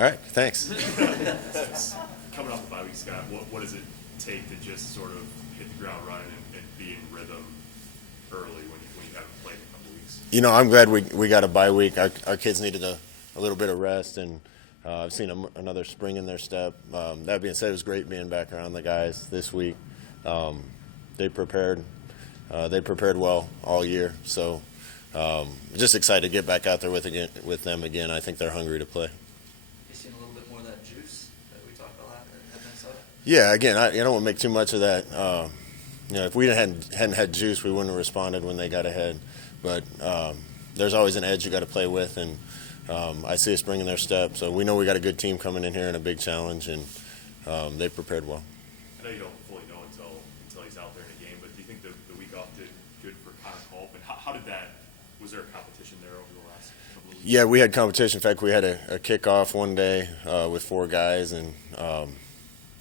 All right, thanks. Coming off the bye week, Scott, what does it take to just sort of hit the ground running and be in rhythm early when you haven't played in a couple weeks? You know, I'm glad we got a bye week. Our kids needed a little bit of rest, and I've seen another spring in their step. That being said, it was great being back around the guys this week. They prepared well all year, so just excited to get back out there with them again. I think they're hungry to play. You seen a little bit more of that juice that we talked about at Minnesota? Yeah, again, I don't want to make too much of that. If we hadn't had juice, we wouldn't have responded when they got ahead. But there's always an edge you got to play with, and I see us bringing their step. So we know we got a good team coming in here and a big challenge, and they prepared well. I know you don't fully know until he's out there in a game, but do you think the week off did good for Connor Culp? And how did that? Was there a competition there over the last couple of weeks? Yeah, we had competition. In fact, we had a kickoff one day with 4 guys, and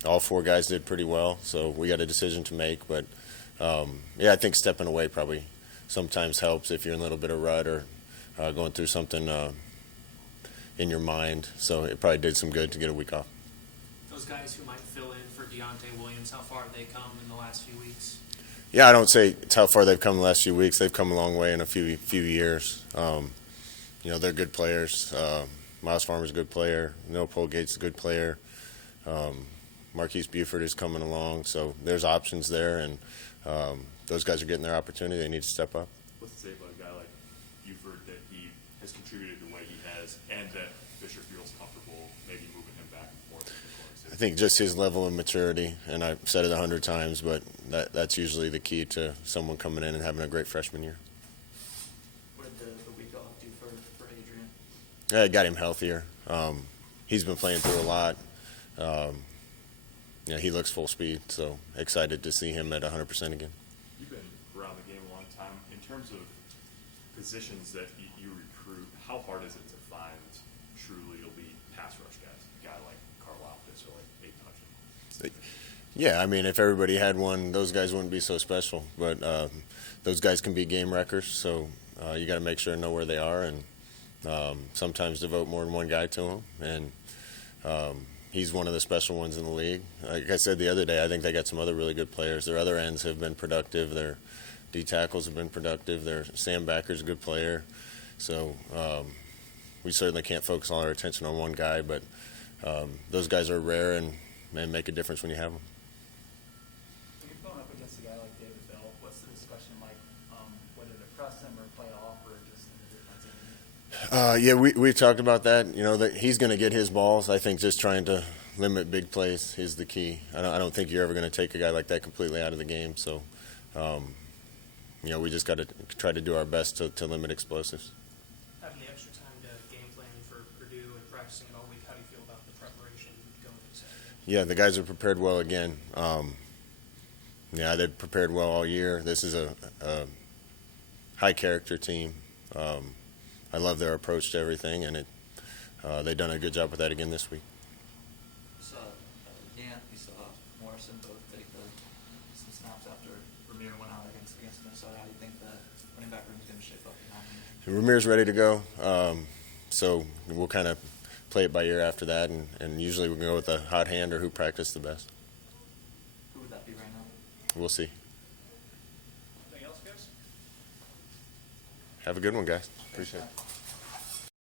all 4 guys did pretty well. So we got a decision to make. But, I think stepping away probably sometimes helps if you're in a little bit of rut or going through something in your mind. So it probably did some good to get a week off. Those guys who might fill in for Deontay Williams, how far have they come in the last few weeks? Yeah, I don't say it's how far they've come the last few weeks. They've come a long way in a few years. They're good players. Miles Farmer's a good player. Noah Polgate's a good player. Marquise Buford is coming along. So there's options there, and those guys are getting their opportunity. They need to step up. What's to say about a guy like Buford that he has contributed the way he has, and that Fisher feels comfortable maybe moving him back and forth? I think just his level of maturity, and I've said it 100 times, but that's usually the key to someone coming in and having a great freshman year. What did the week off do for Adrian? Yeah, it got him healthier. He's been playing through a lot. He looks full speed, so excited to see him at 100% again. You've been around the game a long time. In terms of positions that you recruit, how hard is it to find truly elite pass rush guys? A guy like Carl Alpis or like Aiden Hutchinson? Yeah, I mean, if everybody had one, those guys wouldn't be so special. But those guys can be game wreckers, so you got to make sure and know where they are, and sometimes devote more than one guy to them. And he's one of the special ones in the league. Like I said the other day, I think they got some other really good players. Their other ends have been productive. Their D tackles have been productive. Their Sam Backer's a good player. So we certainly can't focus all our attention on one guy, but those guys are rare and make a difference when you have them. When you're going up against a guy like David Bell, what's the discussion like, whether to press him or play off or just in the defensive end? We've talked about that. That he's going to get his balls. I think just trying to limit big plays is the key. I don't think you're ever going to take a guy like that completely out of the game. So, we just got to try to do our best to limit explosives. Having the extra time to game plan for Purdue and practicing it all week, how do you feel about the preparation going into Saturday? Yeah, the guys are prepared well again. They've prepared well all year. This is a high-character team. I love their approach to everything, and they've done a good job with that again this week. You saw you saw Morrison both take some snaps after Ramir went out against Minnesota. How do you think the running back room is going to shape up behind him? Ramir's ready to go, so we'll kind of play it by ear after that, and usually we can go with a hot hand or who practiced the best. Who would that be right now? We'll see. Anything else, guys? Have a good one, guys. Appreciate it.